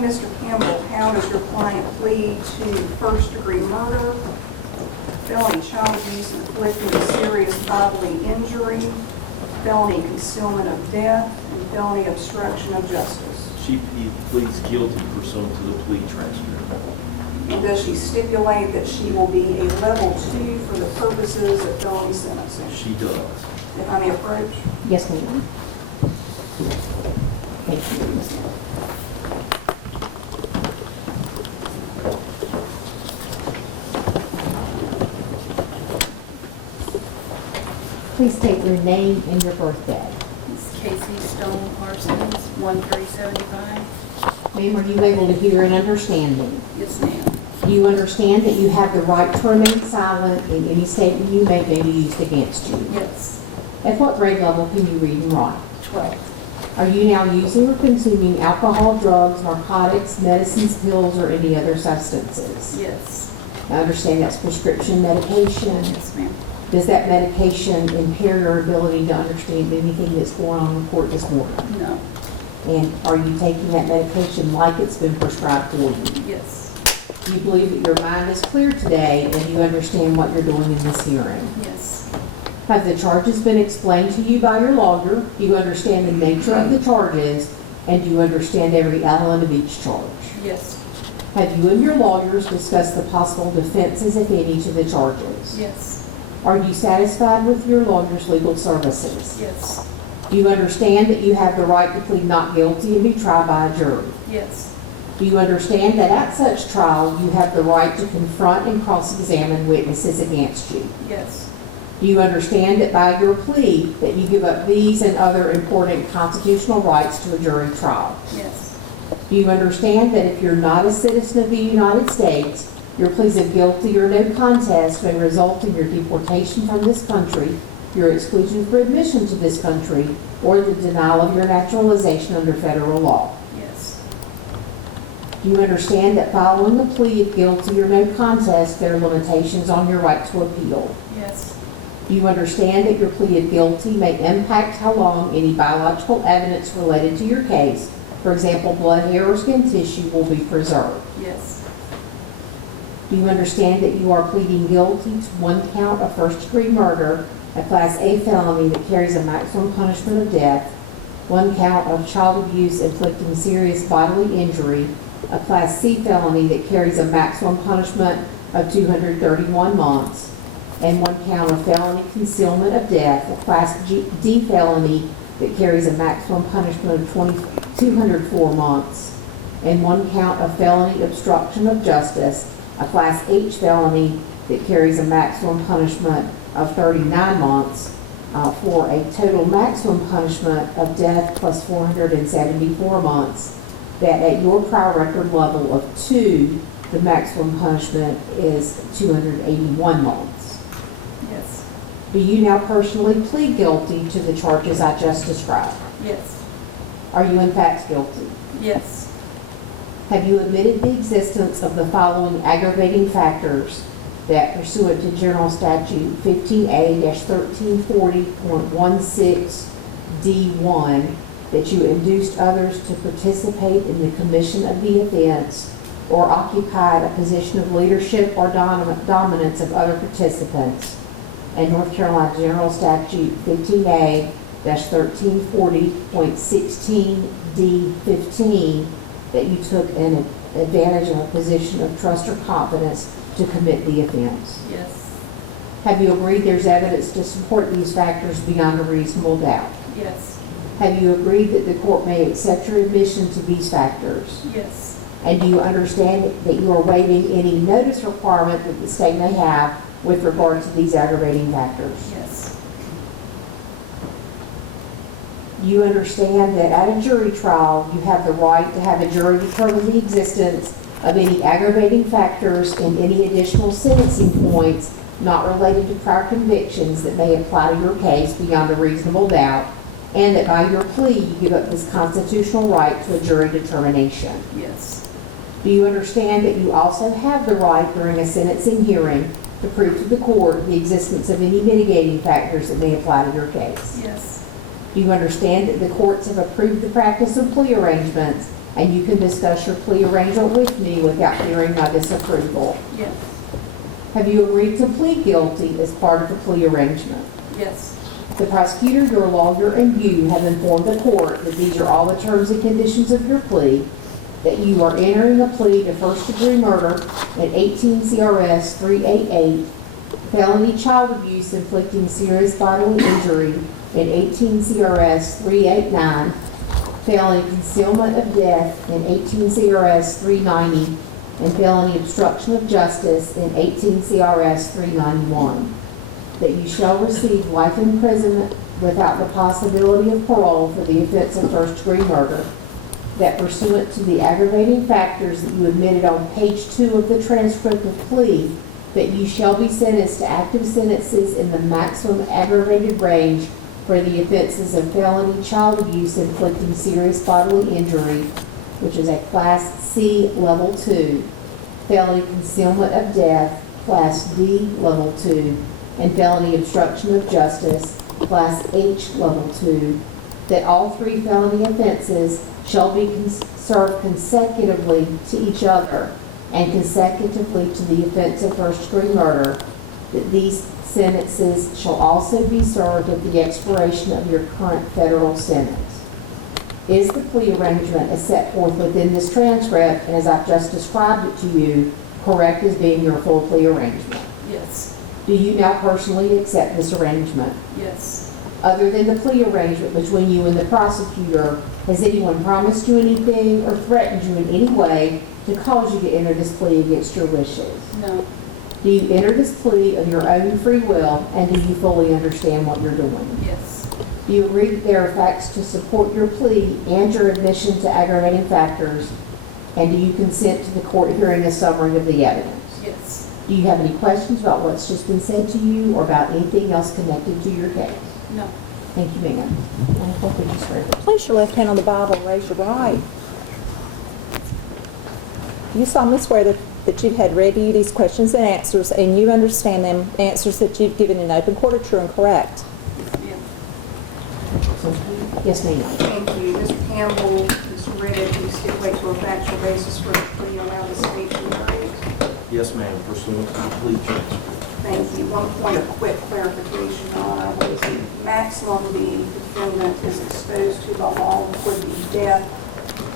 me, Mr. Campbell, how does your client plead to first-degree murder, felony child abuse inflicting serious bodily injury, felony concealment of death, and felony obstruction of justice? He pleads guilty pursuant to the plea transcript. And does she stipulate that she will be a level 2 for the purposes of felony sentencing? She does. If I may approach? Yes, ma'am. Thank you. Please state your name and your birthday. It's Casey Parsons, 1375. Ma'am, are you able to hear and understand me? Yes, ma'am. Do you understand that you have the right to remain silent and any statement you make may be used against you? Yes. At what grade level can you read and write? 12. Are you now using or consuming alcohol, drugs, narcotics, medicines, pills, or any other substances? Yes. I understand that's prescription medication. Yes, ma'am. Does that medication impair your ability to understand anything that's going on in court this morning? No. And are you taking that medication like it's been prescribed for you? Yes. Do you believe that your mind is clear today and you understand what you're doing in this hearing? Yes. Have the charges been explained to you by your lawyer? Do you understand the nature of the charges? And do you understand every element of each charge? Yes. Have you and your lawyers discussed the possible defenses, if any, to the charges? Yes. Are you satisfied with your lawyer's legal services? Yes. Do you understand that you have the right to plead not guilty and be tried by a jury? Yes. Do you understand that at such trial you have the right to confront and cross-examine witnesses against you? Yes. Do you understand that by your plea that you give up these and other important constitutional rights to a jury trial? Yes. Do you understand that if you're not a citizen of the United States, your pleas of guilty or no contest may result in your deportation from this country, your exclusion for admission to this country, or the denial of your naturalization under federal law? Yes. Do you understand that following a plea of guilty or no contest, there are limitations on your right to appeal? Yes. Do you understand that your plea of guilty may impact how long any biological evidence related to your case, for example, blood, hair, or skin tissue, will be preserved? Yes. Do you understand that you are pleading guilty to one count of first-degree murder, a Class A felony that carries a maximum punishment of death, one count of child abuse inflicting serious bodily injury, a Class C felony that carries a maximum punishment of 231 months, and one count of felony concealment of death, a Class D felony that carries a maximum punishment of 204 months, and one count of felony obstruction of justice, a Class H felony that carries a maximum punishment of 39 months, for a total maximum punishment of death plus 474 months, that at your prior record level of 2, the maximum punishment is 281 months. Yes. Do you now personally plead guilty to the charges I just described? Yes. Are you in fact guilty? Yes. Have you admitted the existence of the following aggravating factors that pursuant to General Statute 15A-1340.16D1 that you induced others to participate in the commission of the offense or occupied a position of leadership or dominance of other participants, and North Carolina General Statute 15A-1340.16D15 that you took an advantage of a position of trust or confidence to commit the offense? Yes. Have you agreed there's evidence to support these factors beyond a reasonable doubt? Yes. Have you agreed that the court may accept your admission to these factors? Yes. And do you understand that you are waiving any notice requirement that the state may have with regard to these aggravating factors? Yes. You understand that at a jury trial, you have the right to have a jury determine the existence of any aggravating factors and any additional sentencing points not related to prior convictions that may apply to your case beyond a reasonable doubt, and that by your plea, you give up this constitutional right to a jury determination. Yes. Do you understand that you also have the right during a sentencing hearing to prove to the court the existence of any mitigating factors that may apply to your case? Yes. Do you understand that the courts have approved the practice of plea arrangements and you can discuss your plea arrangement with me without hearing my disapproval. Yes. Have you agreed to plead guilty as part of the plea arrangement? Yes. The prosecutor, your lawyer, and you have informed the court that these are all the terms and conditions of your plea, that you are entering a plea to first-degree murder at 18 CRS 388, felony child abuse inflicting serious bodily injury at 18 CRS 389, felony concealment of death in 18 CRS 390, and felony obstruction of justice in 18 CRS 391. That you shall receive life imprisonment without the possibility of parole for the offense of first-degree murder. That pursuant to the aggravating factors that you admitted on page 2 of the transcript of plea, that you shall be sentenced to active sentences in the maximum aggravated range for the offenses of felony child abuse inflicting serious bodily injury, which is a Class C Level 2, felony concealment of death, Class D Level 2, and felony obstruction of justice, Class H Level 2, that all three felony offenses shall be served consecutively to each other and consecutively to the offense of first-degree murder, that these sentences shall also be served at the expiration of your current federal sentence. Is the plea arrangement as set forth within this transcript, and as I've just described it to you, correct as being your full plea arrangement? Yes. Do you now personally accept this arrangement? Yes. Other than the plea arrangement between you and the prosecutor, has anyone promised you anything or threatened you in any way to cause you to enter this plea against your wishes? No. Do you enter this plea of your own free will, and do you fully understand what you're doing? Yes. Do you agree that there are facts to support your plea and your admission to aggravating factors? And do you consent to the court hearing a summary of the evidence? Yes. Do you have any questions about what's just been said to you or about anything else connected to your case? No. Thank you, ma'am. And clerk, would you swear? Place your left hand on the Bible and raise your right. You solemnly swear that you've had read to you these questions and answers, and you understand them, answers that you've given in open court are true and correct. Yeah. Yes, ma'am. Thank you. Mr. Campbell, Mr. Reddick, you stipulate to a factual basis for the plea allow the state to narrate. Yes, ma'am, pursuant to the plea transcript. Thank you. One point of quick clarification, Your Honor. The maximum the defendant is exposed to the law would be death,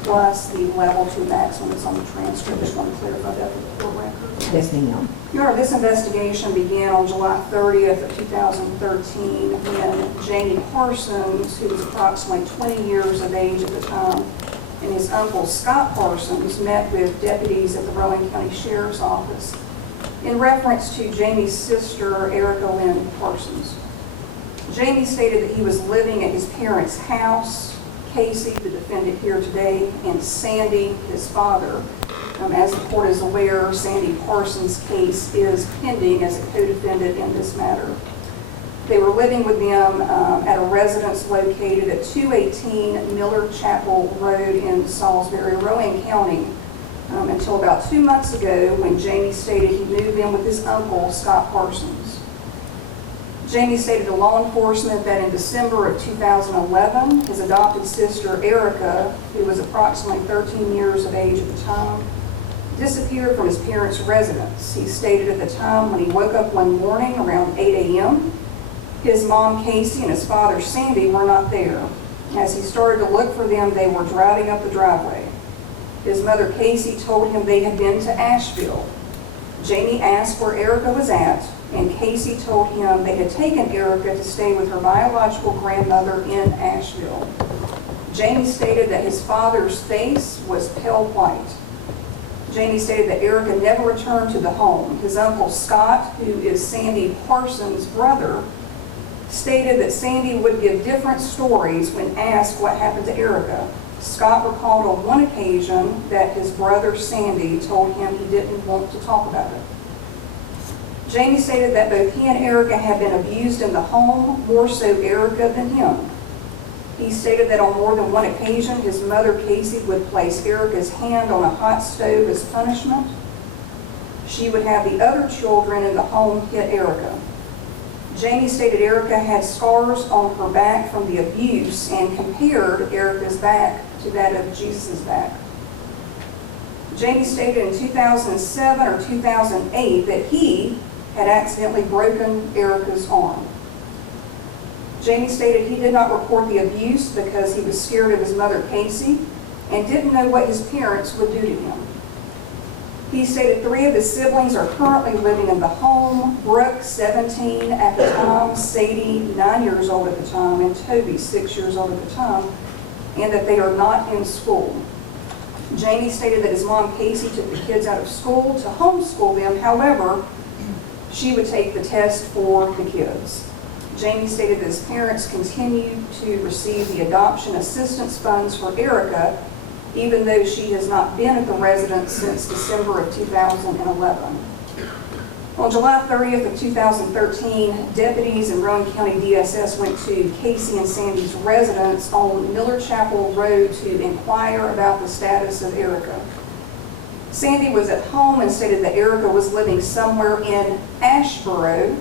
plus the level 2 maximum is on the transcript. Just want to clarify that for the court record. Yes, ma'am. Your Honor, this investigation began on July 30th of 2013 when Jamie Parsons, who was approximately 20 years of age at the time, and his uncle Scott Parsons met with deputies at the Rowan County Sheriff's Office in reference to Jamie's sister, Erica Parsons. Jamie stated that he was living at his parents' house. Casey, the defendant here today, and Sandy, his father. As the court is aware, Sandy Parsons' case is pending as a co-defendant in this matter. They were living with them at a residence located at 218 Miller Chapel Road in Salisbury, Rowan County, until about 2 months ago when Jamie stated he moved in with his uncle, Scott Parsons. Jamie stated to law enforcement that in December of 2011, his adopted sister, Erica, who was approximately 13 years of age at the time, disappeared from his parents' residence. He stated at the time when he woke up one morning around 8 a.m., his mom, Casey, and his father, Sandy, were not there. As he started to look for them, they were driving up the driveway. His mother, Casey, told him they had been to Asheville. Jamie asked where Erica was at, and Casey told him they had taken Erica to stay with her biological grandmother in Asheville. Jamie stated that his father's face was pale white. Jamie stated that Erica never returned to the home. His uncle Scott, who is Sandy Parsons' brother, stated that Sandy would give different stories when asked what happened to Erica. Scott recalled on one occasion that his brother Sandy told him he didn't want to talk about it. Jamie stated that both he and Erica had been abused in the home, more so Erica than him. He stated that on more than one occasion, his mother, Casey, would place Erica's hand on a hot stove as punishment. She would have the other children in the home hit Erica. Jamie stated Erica had scars on her back from the abuse and compared Erica's back to that of Jesus' back. Jamie stated in 2007 or 2008 that he had accidentally broken Erica's arm. Jamie stated he did not report the abuse because he was scared of his mother, Casey, and didn't know what his parents would do to him. He stated 3 of his siblings are currently living in the home: Brooke, 17 at the time, Sadie, 9 years old at the time, and Toby, 6 years old at the time, and that they are not in school. Jamie stated that his mom, Casey, took the kids out of school to homeschool them. However, she would take the test for the kids. Jamie stated that his parents continued to receive the adoption assistance funds for Erica, even though she has not been at the residence since December of 2011. On July 30th of 2013, deputies in Rowan County DSS went to Casey and Sandy's residence on Miller Chapel Road to inquire about the status of Erica. Sandy was at home and stated that Erica was living somewhere in Ashboro,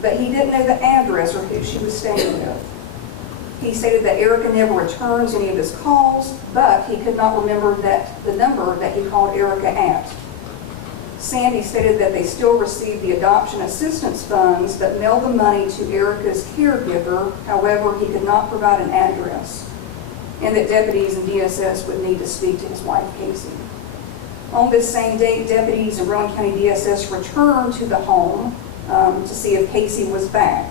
but he didn't know the address or who she was staying with. He stated that Erica never returns any of his calls, but he could not remember the number that he called Erica at. Sandy stated that they still received the adoption assistance funds, but mailed the money to Erica's caregiver. However, he could not provide an address, and that deputies and DSS would need to speak to his wife, Casey. On this same date, deputies in Rowan County DSS returned to the home to see if Casey was back.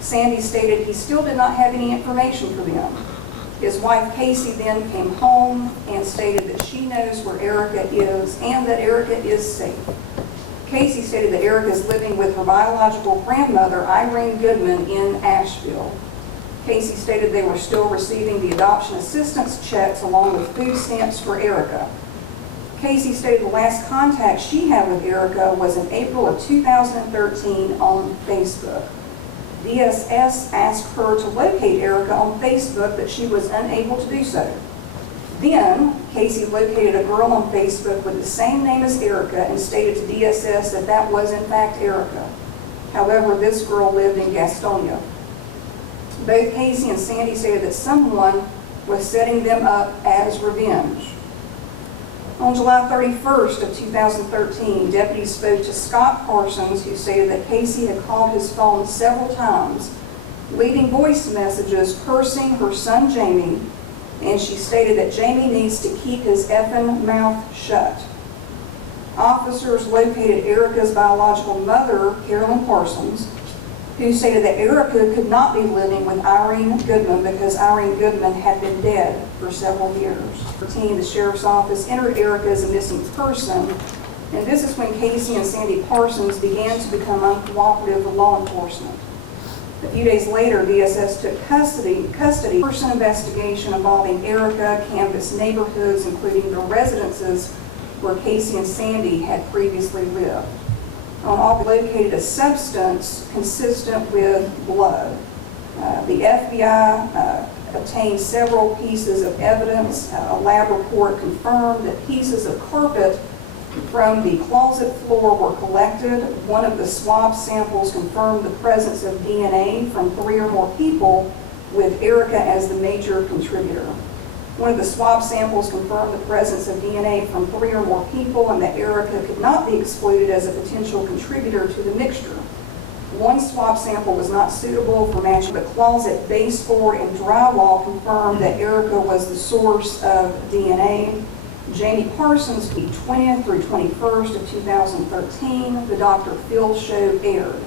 Sandy stated he still did not have any information for them. His wife, Casey, then came home and stated that she knows where Erica is and that Erica is safe. Casey stated that Erica is living with her biological grandmother, Irene Goodman, in Asheville. Casey stated they were still receiving the adoption assistance checks along with food stamps for Erica. Casey stated the last contact she had with Erica was in April of 2013 on Facebook. DSS asked her to locate Erica on Facebook, but she was unable to do so. Then, Casey located a girl on Facebook with the same name as Erica and stated to DSS that that was in fact Erica. However, this girl lived in Gastonia. Both Casey and Sandy stated that someone was setting them up as revenge. On July 31st of 2013, deputies spoke to Scott Parsons, who stated that Casey had called his phone several times, leaving voice messages cursing her son Jamie, and she stated that Jamie needs to keep his effing mouth shut. Officers located Erica's biological mother, Carolyn Parsons, who stated that Erica could not be living with Irene Goodman because Irene Goodman had been dead for several years. The sheriff's office entered Erica as a missing person, and this is when Casey and Sandy Parsons began to become uncooperative with law enforcement. A few days later, DSS took custody person investigation involving Erica, canvassed neighborhoods, including the residences where Casey and Sandy had previously lived. All located a substance consistent with blood. The FBI obtained several pieces of evidence. A lab report confirmed that pieces of carpet from the closet floor were collected. One of the swab samples confirmed the presence of DNA from 3 or more people, with Erica as the major contributor. One of the swab samples confirmed the presence of DNA from 3 or more people and that Erica could not be excluded as a potential contributor to the mixture. One swab sample was not suitable for matching, but closet baseboard and drywall confirmed that Erica was the source of DNA. Jamie Parsons, week 20th through 21st of 2013, the Dr. Phil show aired.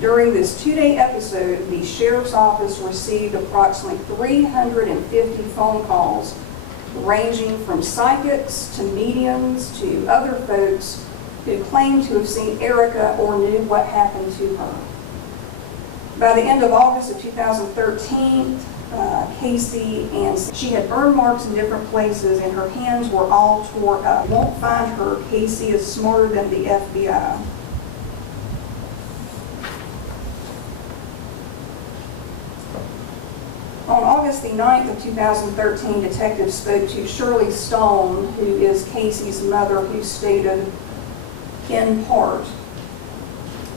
During this 2-day episode, the sheriff's office received approximately 350 phone calls, ranging from psychics to mediums to other folks who claimed to have seen Erica or knew what happened to her. By the end of August of 2013, Casey and she had burn marks in different places and her hands were all tore up. Won't find her. Casey is smarter than the FBI. On August the 9th of 2013, detectives spoke to Shirley Stone, who is Casey's mother, who stated, in part,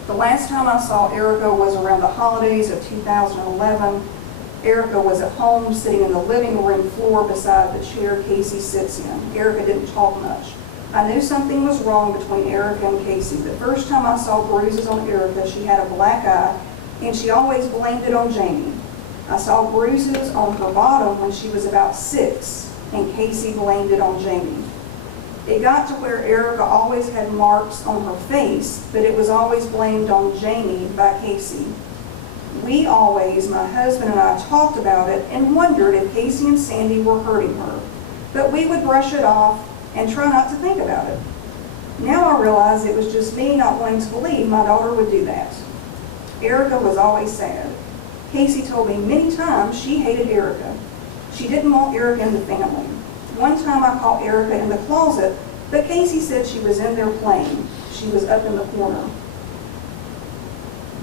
the last time I saw Erica was around the holidays of 2011. Erica was at home sitting in the living room floor beside the chair Casey sits in. Erica didn't talk much. I knew something was wrong between Erica and Casey. The first time I saw bruises on Erica, she had a black eye, and she always blamed it on Jamie. I saw bruises on her bottom when she was about 6, and Casey blamed it on Jamie. It got to where Erica always had marks on her face, but it was always blamed on Jamie by Casey. We always, my husband and I, talked about it and wondered if Casey and Sandy were hurting her, but we would brush it off and try not to think about it. Now I realize it was just me not wanting to believe my daughter would do that. Erica was always sad. Casey told me many times she hated Erica. She didn't want Erica in the family. One time I caught Erica in the closet, but Casey said she was in there playing. She was up in the corner.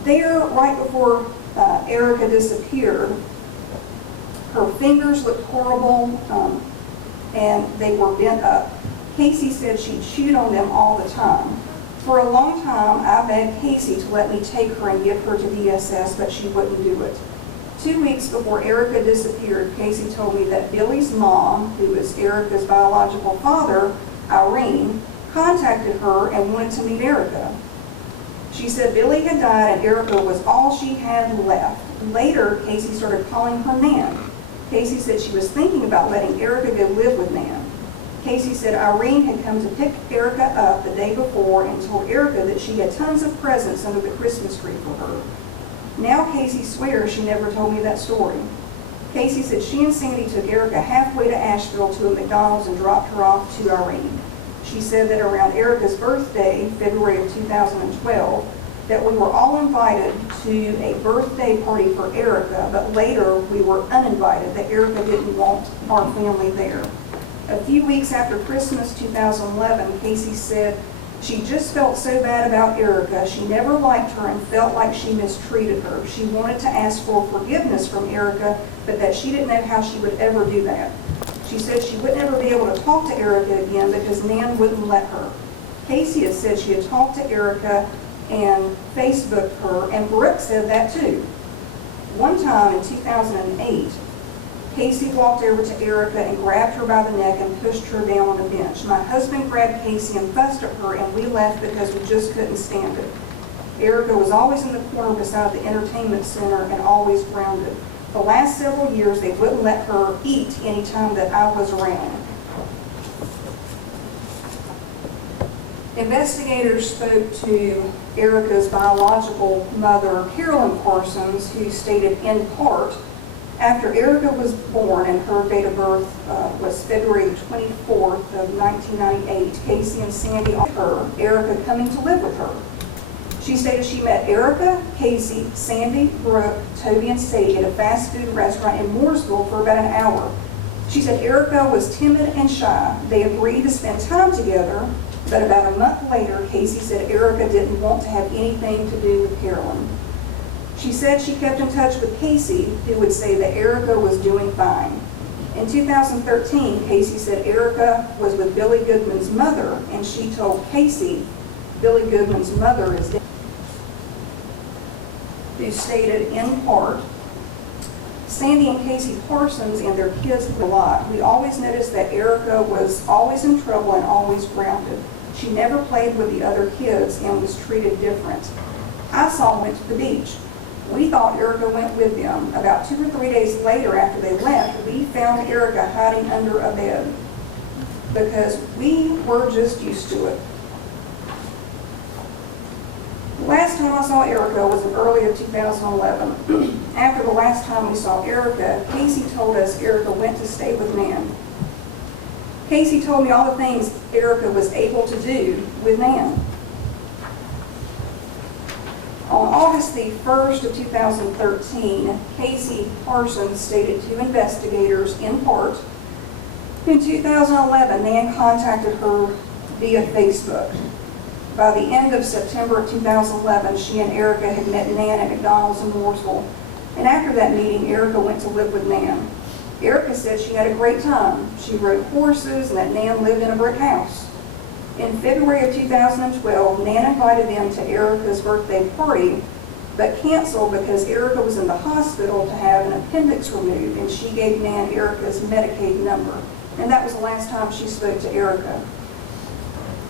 There, right before Erica disappeared, her fingers looked horrible, and they were bent up. Casey said she chewed on them all the time. For a long time, I begged Casey to let me take her and give her to DSS, but she wouldn't do it. 2 weeks before Erica disappeared, Casey told me that Billy's mom, who is Erica's biological father, Irene, contacted her and wanted to meet Erica. She said Billy had died and Erica was all she had left. Later, Casey started calling her Nan. Casey said she was thinking about letting Erica go live with Nan. Casey said Irene had come to pick Erica up the day before and told Erica that she had tons of presents under the Christmas tree for her. Now Casey swears she never told me that story. Casey said she and Sandy took Erica halfway to Asheville to a McDonald's and dropped her off to Irene. She said that around Erica's birthday, February of 2012, that we were all invited to a birthday party for Erica, but later we were uninvited, that Erica didn't want our family there. A few weeks after Christmas 2011, Casey said she just felt so bad about Erica. She never liked her and felt like she mistreated her. She wanted to ask for forgiveness from Erica, but that she didn't know how she would ever do that. She said she would never be able to talk to Erica again because Nan wouldn't let her. Casey had said she had talked to Erica and Facebooked her, and Brooke said that too. One time in 2008, Casey walked over to Erica and grabbed her by the neck and pushed her down on a bench. My husband grabbed Casey and fussed at her, and we left because we just couldn't stand it. Erica was always in the corner beside the entertainment center and always grounded. The last several years, they wouldn't let her eat any time that I was around. Investigators spoke to Erica's biological mother, Carolyn Parsons, who stated in part, after Erica was born and her date of birth was February 24th of 1998, Casey and Sandy offered her Erica coming to live with her. She stated she met Erica, Casey, Sandy, Brooke, Toby, and Sadie at a fast food restaurant in Mooresville for about an hour. She said Erica was timid and shy. They agreed to spend time together, but about a month later, Casey said Erica didn't want to have anything to do with Carolyn. She said she kept in touch with Casey, who would say that Erica was doing fine. In 2013, Casey said Erica was with Billy Goodman's mother, and she told Casey Billy Goodman's mother is dead. Who stated in part, Sandy and Casey Parsons and their kids a lot. We always noticed that Erica was always in trouble and always grounded. She never played with the other kids and was treated different. I saw them went to the beach. We thought Erica went with them. About 2 or 3 days later after they left, we found Erica hiding under a bed because we were just used to it. The last time I saw Erica was in early of 2011. After the last time we saw Erica, Casey told us Erica went to stay with Nan. Casey told me all the things Erica was able to do with Nan. On August the 1st of 2013, Casey Parsons stated to investigators in part, in 2011, Nan contacted her via Facebook. By the end of September of 2011, she and Erica had met Nan at McDonald's in Mooresville. And after that meeting, Erica went to live with Nan. Erica said she had a great time. She rode horses and that Nan lived in a brick house. In February of 2012, Nan invited them to Erica's birthday party, but canceled because Erica was in the hospital to have an appendix removed, and she gave Nan Erica's Medicaid number. And that was the last time she spoke to Erica.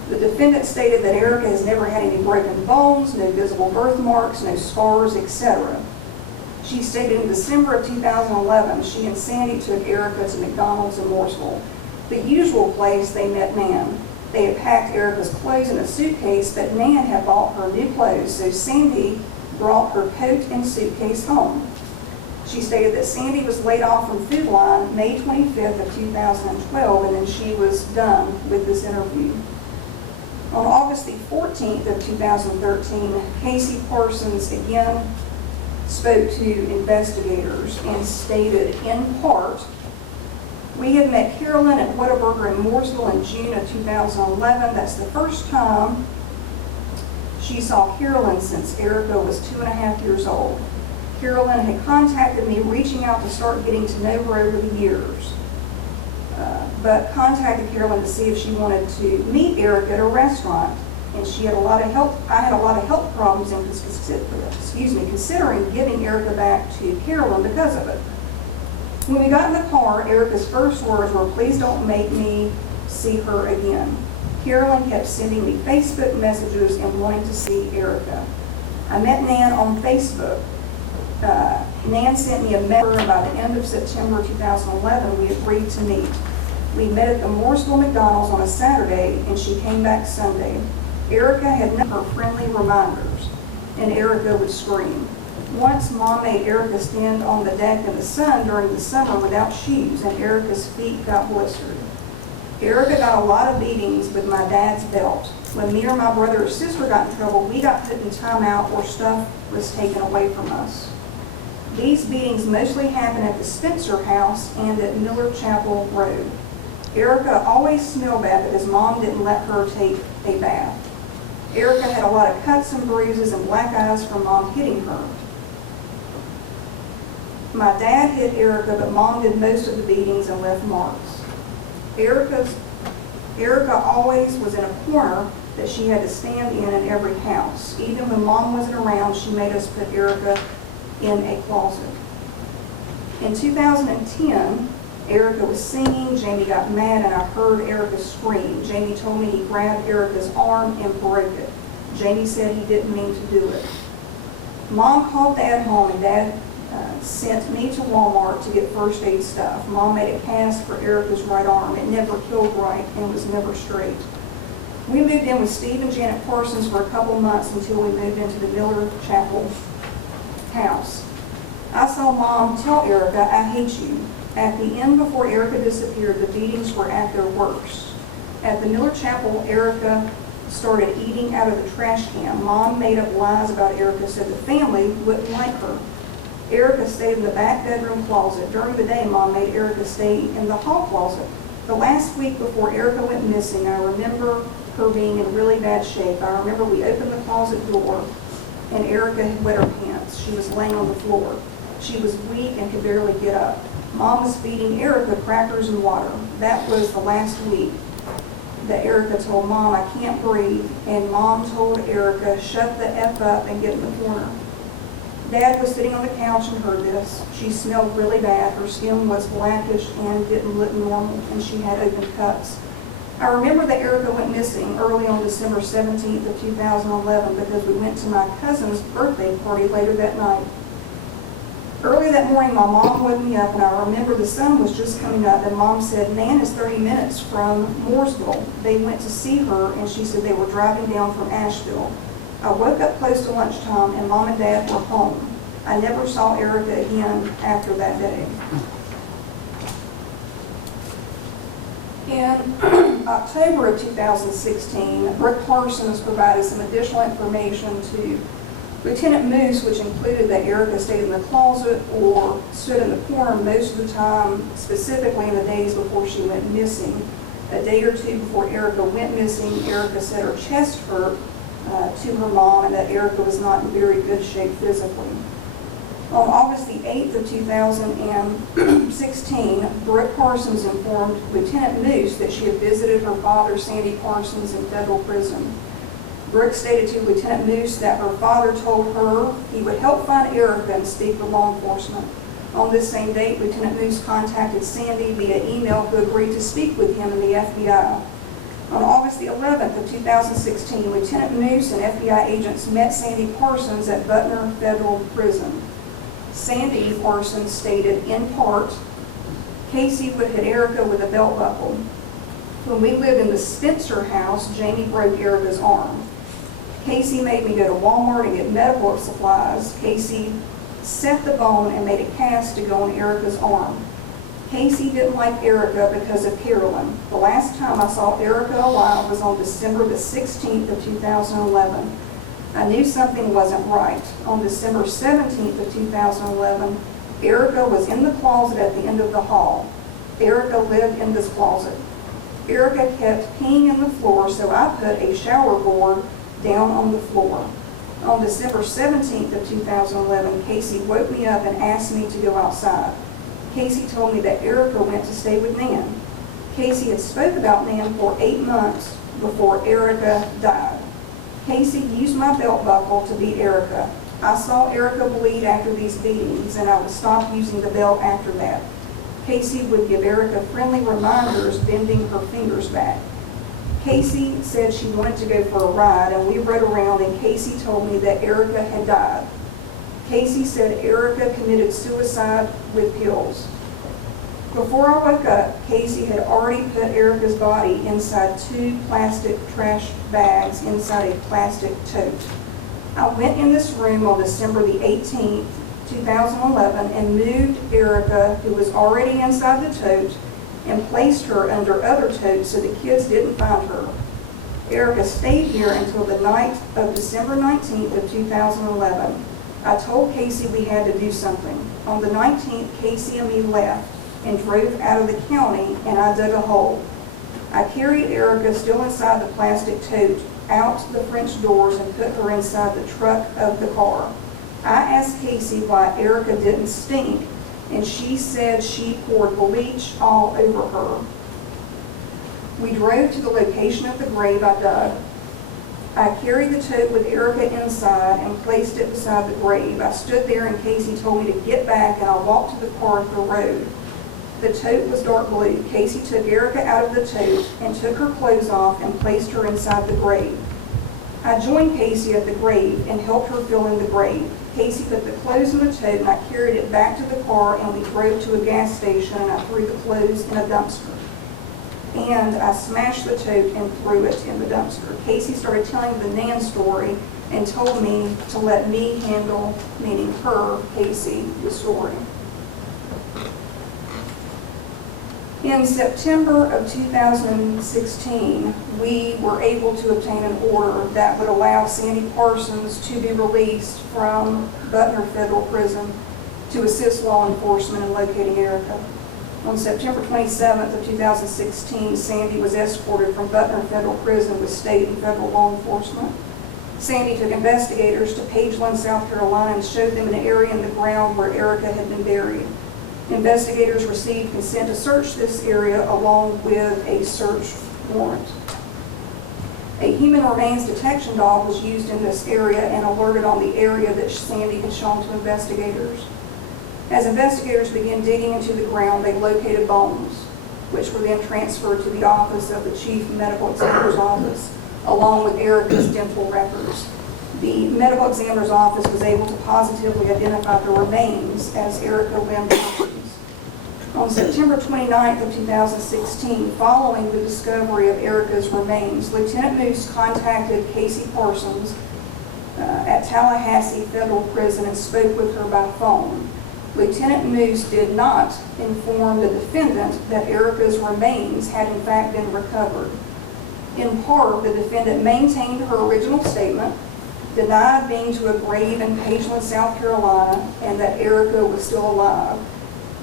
The defendant stated that Erica has never had any broken bones, no visible birthmarks, no scars, etc. She stated in December of 2011, she and Sandy took Erica to McDonald's in Mooresville, the usual place they met Nan. They had packed Erica's clothes in a suitcase, but Nan had bought her new clothes, so Sandy brought her coat and suitcase home. She stated that Sandy was laid off from Food Line May 25th of 2012, and then she was done with this interview. On August the 14th of 2013, Casey Parsons again spoke to investigators and stated in part, "We had met Carolyn at Whataburger in Mooresville in June of 2011. That's the first time she saw Carolyn since Erica was 2.5 years old. Carolyn had contacted me, reaching out to start getting to know her over the years, but contacted Carolyn to see if she wanted to meet Erica at a restaurant. And she had a lot of health. I had a lot of health problems, and considering giving Erica back to Carolyn because of it. When we got in the car, Erica's first words were, 'Please don't make me see her again.' Carolyn kept sending me Facebook messages and wanting to see Erica. I met Nan on Facebook. Nan sent me a message, and by the end of September 2011, we agreed to meet. We met at the Mooresville McDonald's on a Saturday, and she came back Sunday. Erica had never friendly reminders, and Erica would scream. Once, Mom made Erica stand on the deck in the sun during the summer without shoes, and Erica's feet got blistered. Erica got a lot of beatings with my dad's belt. When me or my brother or sister got in trouble, we got put in timeout or stuff was taken away from us. These beatings mostly happened at the Spencer house and at Miller Chapel Road. Erica always smelled bad because Mom didn't let her take a bath. Erica had a lot of cuts and bruises and black eyes from Mom hitting her. My dad hit Erica, but Mom did most of the beatings and left marks. Erica always was in a corner that she had to stand in every house. Even when Mom wasn't around, she made us put Erica in a closet. In 2010, Erica was singing. Jamie got mad, and I heard Erica scream. Jamie told me he grabbed Erica's arm and broke it. Jamie said he didn't mean to do it. Mom called Dad home, and Dad sent me to Walmart to get first aid stuff. Mom made a cast for Erica's right arm. It never healed right and was never straight. We moved in with Steve and Janet Parsons for a couple months until we moved into the Miller Chapel house. I saw Mom tell Erica, "I hate you." At the end, before Erica disappeared, the beatings were at their worst. At the Miller Chapel, Erica started eating out of the trash can. Mom made up lies about Erica so the family wouldn't like her. Erica stayed in the back bedroom closet. During the day, Mom made Erica stay in the hall closet. The last week before Erica went missing, I remember her being in really bad shape. I remember we opened the closet door, and Erica had wet her pants. She was laying on the floor. She was weak and could barely get up. Mom was feeding Erica crackers and water. That was the last week that Erica told Mom, "I can't breathe," and Mom told Erica, "Shut the F up and get in the corner." Dad was sitting on the couch and heard this. She smelled really bad. Her skin was blackish and didn't look normal, and she had open cuts. I remember that Erica went missing early on December 17th of 2011 because we went to my cousin's birthday party later that night. Early that morning, my mom woke me up, and I remember the sun was just coming up, and Mom said, "Nan is 30 minutes from Mooresville." They went to see her, and she said they were driving down from Asheville. I woke up close to lunchtime, and Mom and Dad were home. I never saw Erica again after that day. In October of 2016, Rick Parsons provided some additional information to Lieutenant Moose, which included that Erica stayed in the closet or stood in the corner most of the time, specifically in the days before she went missing. A day or two before Erica went missing, Erica said her chest hurt to her mom and that Erica was not in very good shape physically. On August the 8th of 2016, Brooke Parsons informed Lieutenant Moose that she had visited her father, Sandy Parsons, in federal prison. Brooke stated to Lieutenant Moose that her father told her he would help find Erica and speak with law enforcement. On this same date, Lieutenant Moose contacted Sandy via email, who agreed to speak with him and the FBI. On August the 11th of 2016, Lieutenant Moose and FBI agents met Sandy Parsons at Butner Federal Prison. Sandy Parsons stated, in part, Casey would hit Erica with a belt buckle. When we lived in the Spencer house, Jamie broke Erica's arm. Casey made me go to Walmart and get medical supplies. Casey set the bone and made a cast to go on Erica's arm. Casey didn't like Erica because of Carolyn. The last time I saw Erica alive was on December the 16th of 2011. I knew something wasn't right. On December 17th of 2011, Erica was in the closet at the end of the hall. Erica lived in this closet. Erica kept peeing in the floor, so I put a shower board down on the floor. On December 17th of 2011, Casey woke me up and asked me to go outside. Casey told me that Erica went to stay with Nan. Casey had spoke about Nan for 8 months before Erica died. Casey used my belt buckle to beat Erica. I saw Erica bleed after these beatings, and I would stop using the belt after that. Casey would give Erica friendly reminders, bending her fingers back. Casey said she wanted to go for a ride, and we rode around, and Casey told me that Erica had died. Casey said Erica committed suicide with pills. Before I woke up, Casey had already put Erica's body inside 2 plastic trash bags inside a plastic tote. I went in this room on December the 18th, 2011, and moved Erica, who was already inside the tote, and placed her under other totes so the kids didn't find her. Erica stayed here until the night of December 19th of 2011. I told Casey we had to do something. On the 19th, Casey and me left and drove out of the county, and I dug a hole. I carried Erica still inside the plastic tote out the French doors and put her inside the truck of the car. I asked Casey why Erica didn't stink, and she said she poured bleach all over her. We drove to the location of the grave I dug. I carried the tote with Erica inside and placed it beside the grave. I stood there and Casey told me to get back, and I walked to the car up the road. The tote was dark blue. Casey took Erica out of the tote and took her clothes off and placed her inside the grave. I joined Casey at the grave and helped her fill in the grave. Casey put the clothes in the tote, and I carried it back to the car, and we drove to a gas station, and I threw the clothes in a dumpster. And I smashed the tote and threw it in the dumpster. Casey started telling the Nan story and told me to let me handle, meaning her, Casey, the story. In September of 2016, we were able to obtain an order that would allow Sandy Parsons to be released from Butner Federal Prison to assist law enforcement in locating Erica. On September 27th of 2016, Sandy was escorted from Butner Federal Prison with state and federal law enforcement. Sandy took investigators to Pageland, South Carolina, and showed them an area in the ground where Erica had been buried. Investigators received consent to search this area along with a search warrant. A human remains detection dog was used in this area and alerted on the area that Sandy had shown to investigators. As investigators began digging into the ground, they located bones, which were then transferred to the office of the Chief Medical Examiner's office, along with Erica's dental records. The medical examiner's office was able to positively identify the remains as Erica Lynn Parsons. On September 29th of 2016, following the discovery of Erica's remains, Lieutenant Moose contacted Casey Parsons at Tallahassee Federal Prison and spoke with her by phone. Lieutenant Moose did not inform the defendant that Erica's remains had in fact been recovered. In part, the defendant maintained her original statement, denied being to a grave in Pageland, South Carolina, and that Erica was still alive.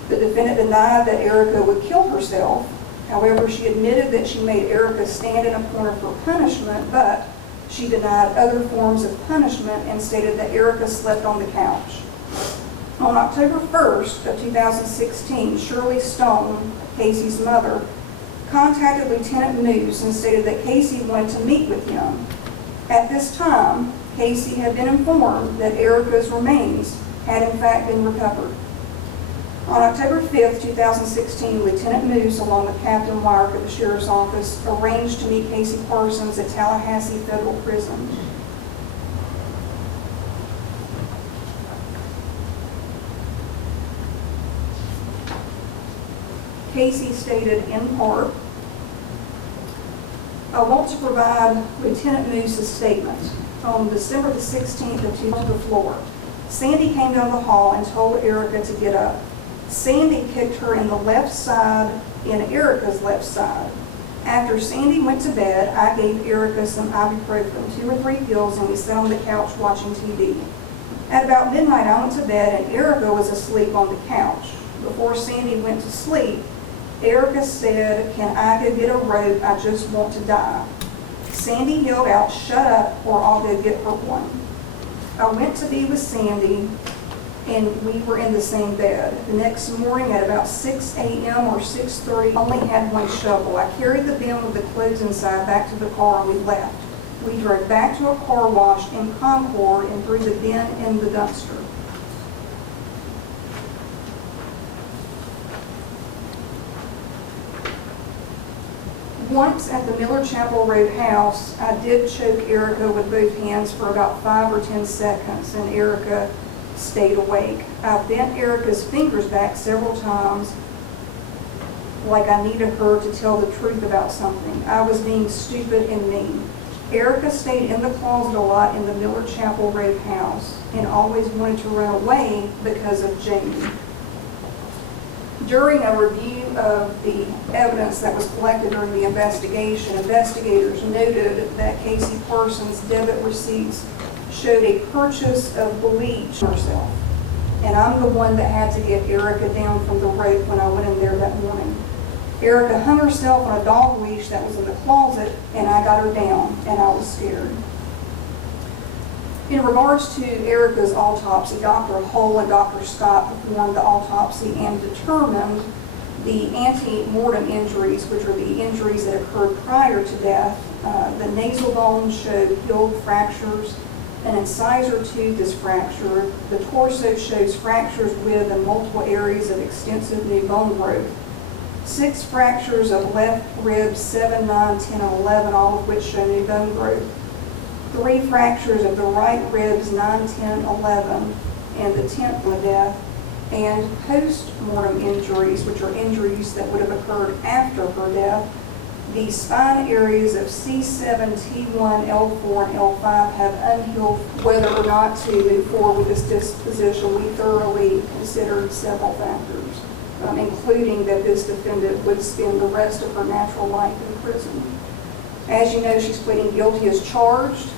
The defendant denied that Erica would kill herself. However, she admitted that she made Erica stand in a corner for punishment, but she denied other forms of punishment and stated that Erica slept on the couch. On October 1st of 2016, Shirley Stone, Casey's mother, contacted Lieutenant Moose and stated that Casey wanted to meet with him. At this time, Casey had been informed that Erica's remains had in fact been recovered. On October 5th, 2016, Lieutenant Moose, along with Captain Wyrick of the Sheriff's Office, arranged to meet Casey Parsons at Tallahassee Federal Prison. Casey stated in part, "I want to provide Lieutenant Moose's statement. On December the 16th of 2000, to the floor. Sandy came down the hall and told Erica to get up. Sandy kicked her in the left side, in Erica's left side. After Sandy went to bed, I gave Erica some ibuprofen, 2 or 3 pills, and we sat on the couch watching TV. At about midnight, I went to bed and Erica was asleep on the couch. Before Sandy went to sleep, Erica said, 'Can I go get a rope? I just want to die.' Sandy yelled out, 'Shut up, or I'll go get her one.' I went to be with Sandy, and we were in the same bed. The next morning at about 6 a.m. or 6:30, I only had one shovel. I carried the bin with the clothes inside back to the car and we left. We drove back to a car wash in Concord and threw the bin in the dumpster. Once at the Miller Chapel Road house, I did choke Erica with both hands for about 5 or 10 seconds, and Erica stayed awake. I bent Erica's fingers back several times, like I needed her to tell the truth about something. I was being stupid and mean. Erica stayed in the closet a lot in the Miller Chapel Road house and always wanted to run away because of Jamie. During a review of the evidence that was collected during the investigation, investigators noted that Casey Parsons' debit receipts showed a purchase of bleach herself. And I'm the one that had to get Erica down from the rope when I went in there that morning. Erica hung herself on a dog leash that was in the closet, and I got her down, and I was scared. In regards to Erica's autopsy, Dr. Hull and Dr. Scott performed the autopsy and determined the ante-mortem injuries, which are the injuries that occurred prior to death. The nasal bone showed healed fractures. An incisor tooth is fractured. The torso shows fractures with and multiple areas of extensive new bone growth. 6 fractures of left ribs, 7, 9, 10, and 11, all of which show new bone growth. 3 fractures of the right ribs, 9, 10, 11, and the 10th of death, and post-mortem injuries, which are injuries that would have occurred after her death. The spine areas of C7, T1, L4, and L5 have unhealed. Whether or not to move forward with this disposition, we thoroughly considered several factors, including that this defendant would spend the rest of her natural life in prison. As you know, she's pleading guilty as charged,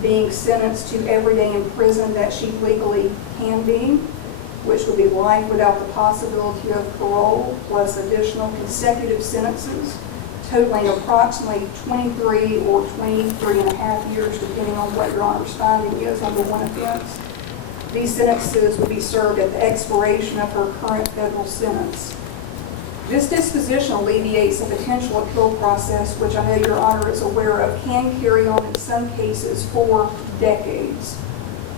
being sentenced to every day in prison that she legally can be, which would be life without the possibility of parole, plus additional consecutive sentences, totaling approximately 23 or 23 and a half years, depending on what Your Honor's finding is on the one offense. These sentences would be served at the expiration of her current federal sentence. This disposition alleviates a potential appeal process, which I know Your Honor is aware of, can carry on in some cases for decades,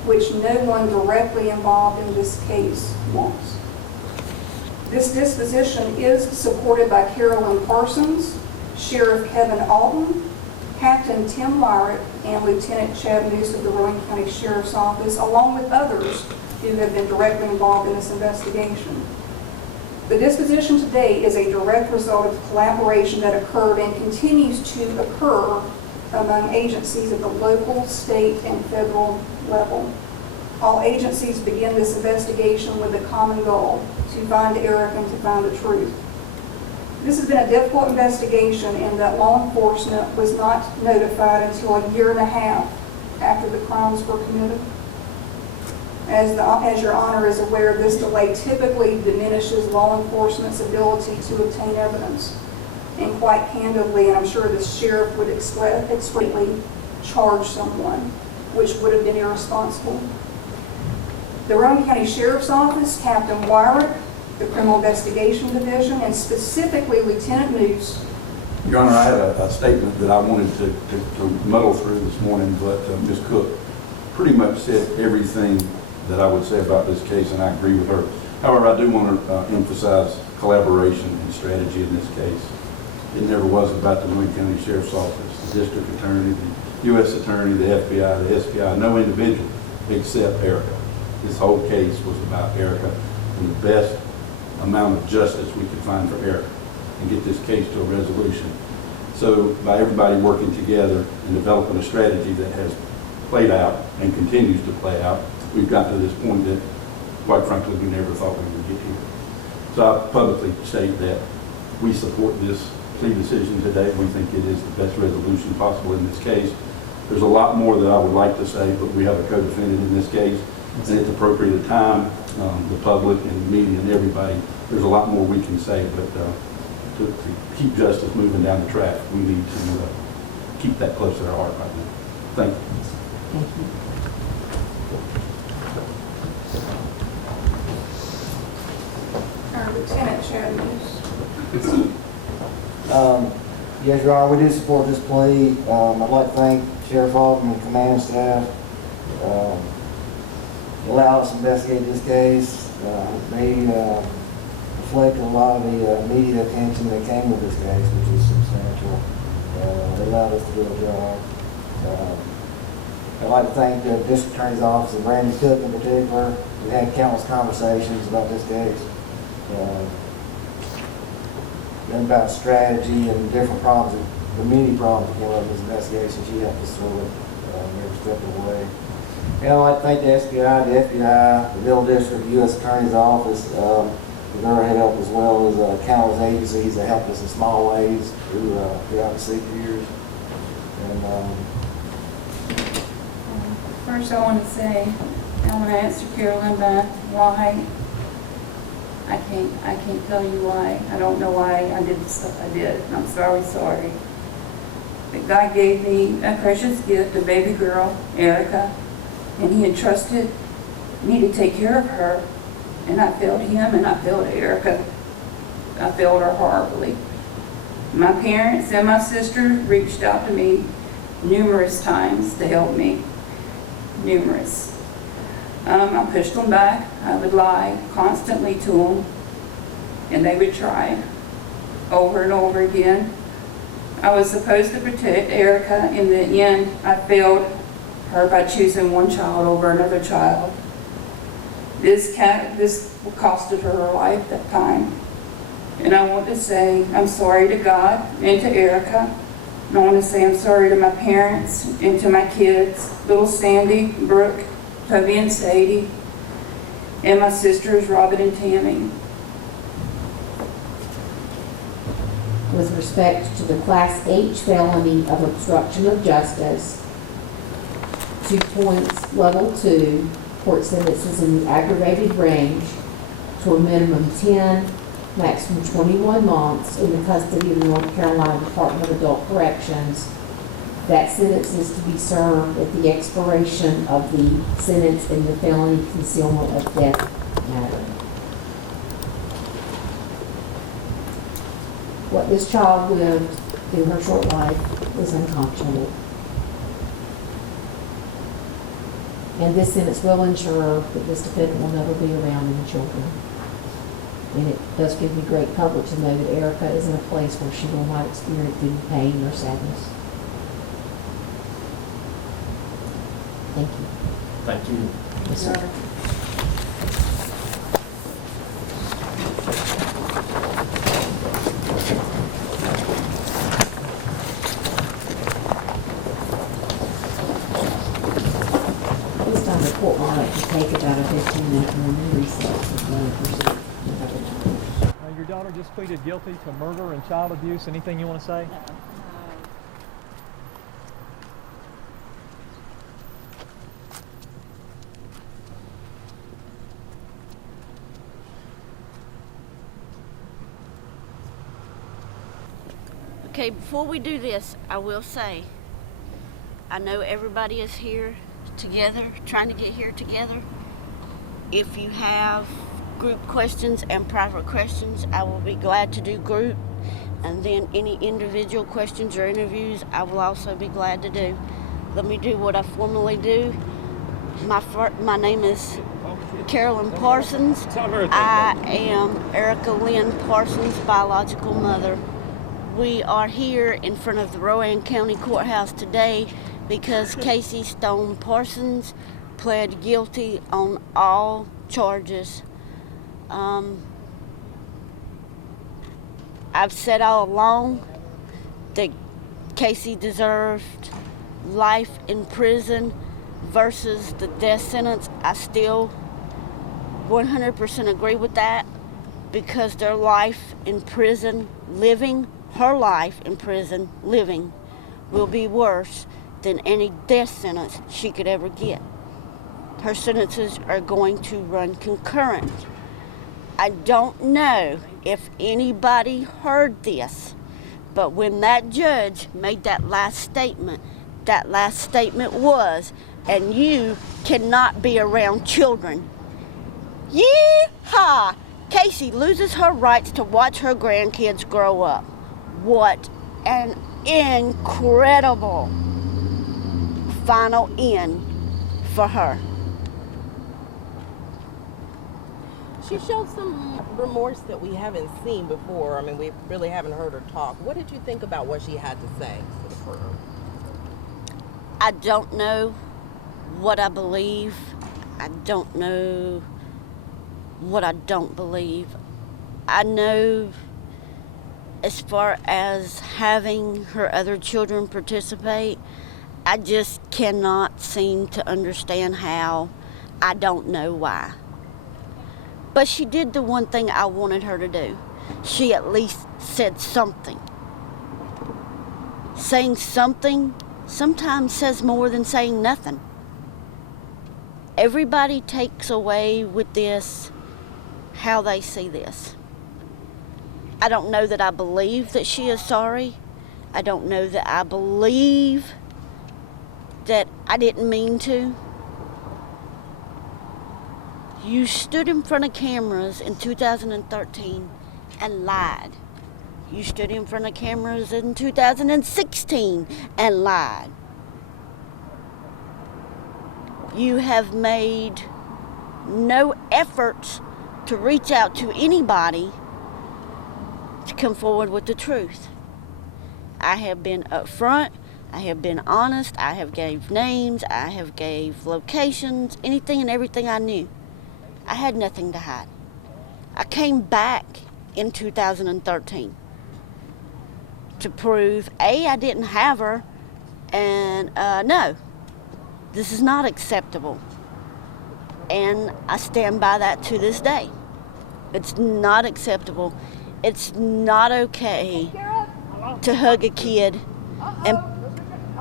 which no one directly involved in this case wants. This disposition is supported by Carolyn Parsons, Sheriff Kevin Alton, Captain Tim Wyrick, and Lieutenant Chad Moose of the Rowan County Sheriff's Office, along with others who have been directly involved in this investigation. The disposition today is a direct result of collaboration that occurred and continues to occur among agencies at the local, state, and federal level. All agencies begin this investigation with a common goal: to find Erica and to find the truth. This has been a difficult investigation in that law enforcement was not notified until a year and a half after the crimes were committed. As Your Honor is aware, this delay typically diminishes law enforcement's ability to obtain evidence. And quite candidly, and I'm sure the sheriff would explicitly charge someone, which would have been irresponsible. The Rowan County Sheriff's Office, Captain Wyrick, the Criminal Investigation Division, and specifically Lieutenant Moose. Your Honor, I had a statement that I wanted to muddle through this morning, but Ms. Cook pretty much said everything that I would say about this case, and I agree with her. However, I do want to emphasize collaboration and strategy in this case. It never was about the Rowan County Sheriff's Office, the District Attorney, the U.S. Attorney, the FBI, the SPI, no individual except Erica. This whole case was about Erica and the best amount of justice we could find for Erica and get this case to a resolution. So by everybody working together and developing a strategy that has played out and continues to play out, we've got to this point that, quite frankly, we never thought we would get here. So I publicly state that we support this plea decision today. We think it is the best resolution possible in this case. There's a lot more that I would like to say, but we have a co-defendant in this case, and it's appropriate at time, the public and the media and everybody, there's a lot more we can say, but to keep justice moving down the track, we need to keep that close to our heart right now. Thank you. Thank you. Lieutenant Chadwick. Yes, Your Honor, we do support this plea. I'd like to thank Sheriff Alton and command staff. Allowed us to investigate this case. They reflected a lot of the media attention that came with this case, which is substantial. They allowed us to do a job. I'd like to thank the District Attorney's Office and Randy Cook in particular. We had countless conversations about this case. About strategy and different problems, the many problems that came up in this investigation. She helped us through it every step of the way. And I'd like to thank the SPI, the FBI, the Middle District, the U.S. Attorney's Office for their help, as well as countless agencies that helped us in small ways throughout the 6 years. And First, I want to say, I want to answer Carolyn back why. I can't tell you why. I don't know why I did the stuff I did. I'm sorry. But God gave me a precious gift, a baby girl, Erica, and He entrusted me to take care of her. And I failed Him and I failed Erica. I failed her horribly. My parents and my sister reached out to me numerous times to help me. Numerous. I pushed them back. I would lie constantly to them, and they would try over and over again. I was supposed to protect Erica. In the end, I failed her by choosing one child over another child. This costed her life that time. And I want to say I'm sorry to God and to Erica. And I want to say I'm sorry to my parents and to my kids, little Sandy, Brooke, Toby and Sadie, and my sisters, Robin and Tammy. With respect to the Class H felony of obstruction of justice, 2 points, level 2, court sentences in the aggravated range to a minimum 10, maximum 21 months in the custody of the North Carolina Department of Adult Corrections. That sentence is to be served at the expiration of the sentence in the Felony Concealment of Death matter. What this child lived through her short life was unconscionable. And this sentence will ensure that this defendant will never be around any children. And it does give me great comfort to know that Erica is in a place where she will not experience any pain or sadness. Thank you. Thank you. Yes, sir. This time the court will like to take about a 15-minute morning recess if you want to proceed. Your daughter just pleaded guilty to murder and child abuse. Anything you want to say? Okay, before we do this, I will say, I know everybody is here together, trying to get here together. If you have group questions and private questions, I will be glad to do group. And then any individual questions or interviews, I will also be glad to do. Let me do what I formally do. My name is Carolyn Parsons. I am Erica Parsons' biological mother. We are here in front of the Rowan County Courthouse today because Casey Stone Parsons pled guilty on all charges. I've said all along that Casey deserved life in prison versus the death sentence. I still 100% agree with that because their life in prison living, her life in prison living, will be worse than any death sentence she could ever get. Her sentences are going to run concurrent. I don't know if anybody heard this, but when that judge made that last statement was, and you cannot be around children. Yee-haw! Casey loses her rights to watch her grandkids grow up. What an incredible final end for her. She showed some remorse that we haven't seen before. I mean, we really haven't heard her talk. What did you think about what she had to say for her? I don't know what I believe. I don't know what I don't believe. I know as far as having her other children participate, I just cannot seem to understand how. I don't know why. But she did the one thing I wanted her to do. She at least said something. Saying something sometimes says more than saying nothing. Everybody takes away with this how they see this. I don't know that I believe that she is sorry. I don't know that I believe that I didn't mean to. You stood in front of cameras in 2013 and lied. You stood in front of cameras in 2016 and lied. You have made no efforts to reach out to anybody to come forward with the truth. I have been upfront. I have been honest. I have gave names. I have gave locations, anything and everything I knew. I had nothing to hide. I came back in 2013 to prove, A, I didn't have her, and no, this is not acceptable. And I stand by that to this day. It's not acceptable. It's not okay to hug a kid and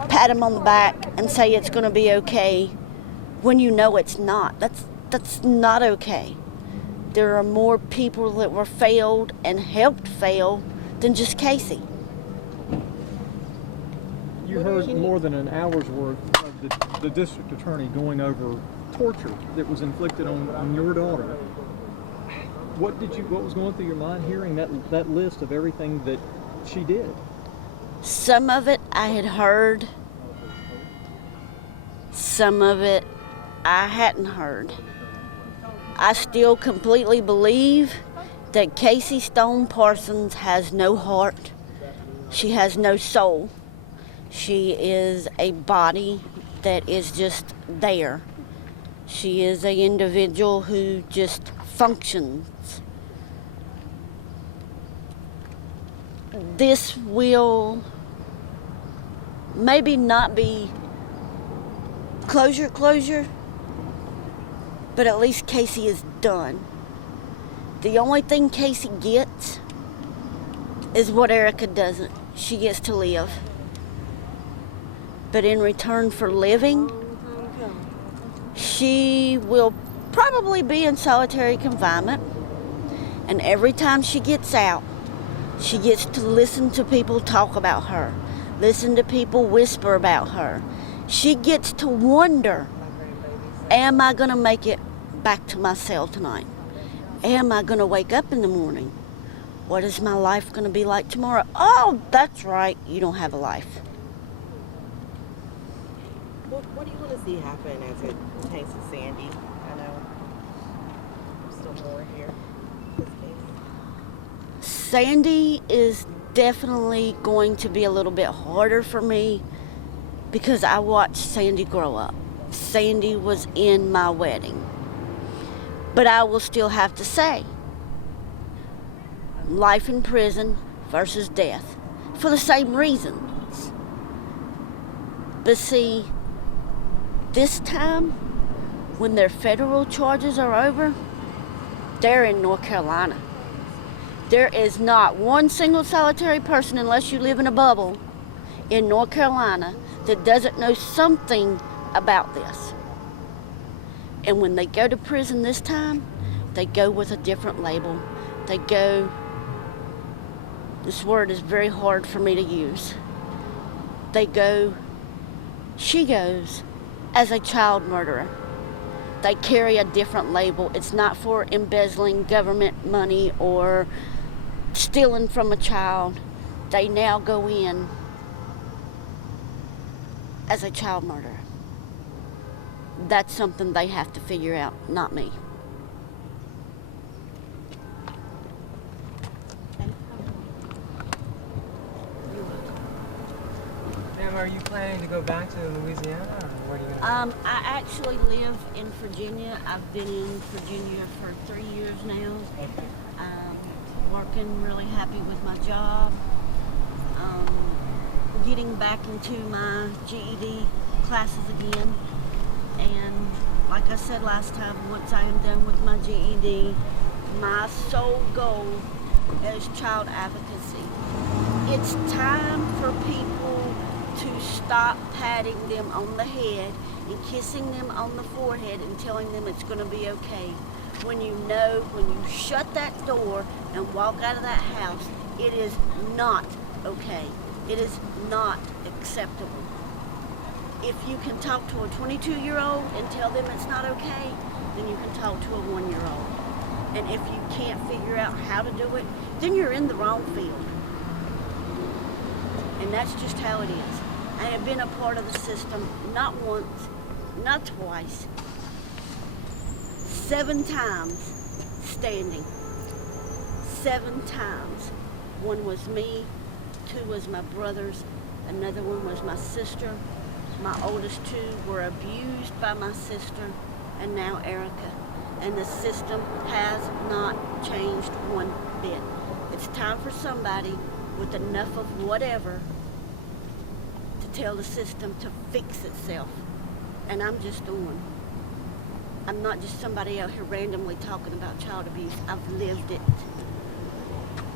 pat him on the back and say it's going to be okay when you know it's not. That's not okay. There are more people that were failed and helped fail than just Casey. You heard more than an hour's worth of the district attorney going over torture that was inflicted on your daughter. What was going through your mind hearing that list of everything that she did? Some of it I had heard. Some of it I hadn't heard. I still completely believe that Casey Stone Parsons has no heart. She has no soul. She is a body that is just there. She is an individual who just functions. This will maybe not be closure, but at least Casey is done. The only thing Casey gets is what Erica doesn't. She gets to live. But in return for living, she will probably be in solitary confinement. And every time she gets out, she gets to listen to people talk about her, listen to people whisper about her. She gets to wonder, am I going to make it back to my cell tonight? Am I going to wake up in the morning? What is my life going to be like tomorrow? Oh, that's right, you don't have a life. What do you want to see happen as it pertains to Sandy? I know still more here. This case. Sandy is definitely going to be a little bit harder for me because I watched Sandy grow up. Sandy was in my wedding. But I will still have to say, life in prison versus death for the same reasons. But see, this time, when their federal charges are over, they're in North Carolina. There is not one single solitary person, unless you live in a bubble, in North Carolina that doesn't know something about this. And when they go to prison this time, they go with a different label. They go, this word is very hard for me to use. She goes as a child murderer. They carry a different label. It's not for embezzling government money or stealing from a child. They now go in as a child murderer. That's something they have to figure out, not me. Ma'am, are you planning to go back to Louisiana, or where are you going to I actually live in Virginia. I've been in Virginia for 3 years now. Working, really happy with my job. Getting back into my GED classes again. And like I said last time, once I am done with my GED, my sole goal is child advocacy. It's time for people to stop patting them on the head and kissing them on the forehead and telling them it's going to be okay. When you know, when you shut that door and walk out of that house, it is not okay. It is not acceptable. If you can talk to a 22-year-old and tell them it's not okay, then you can talk to a 1-year-old. And if you can't figure out how to do it, then you're in the wrong field. And that's just how it is. I have been a part of the system not once, not twice, 7 times standing. 7 times. One was me, 2 was my brothers, another one was my sister. My oldest 2 were abused by my sister, and now Erica. And the system has not changed one bit. It's time for somebody with enough of whatever to tell the system to fix itself. And I'm just on. I'm not just somebody out here randomly talking about child abuse. I've lived it.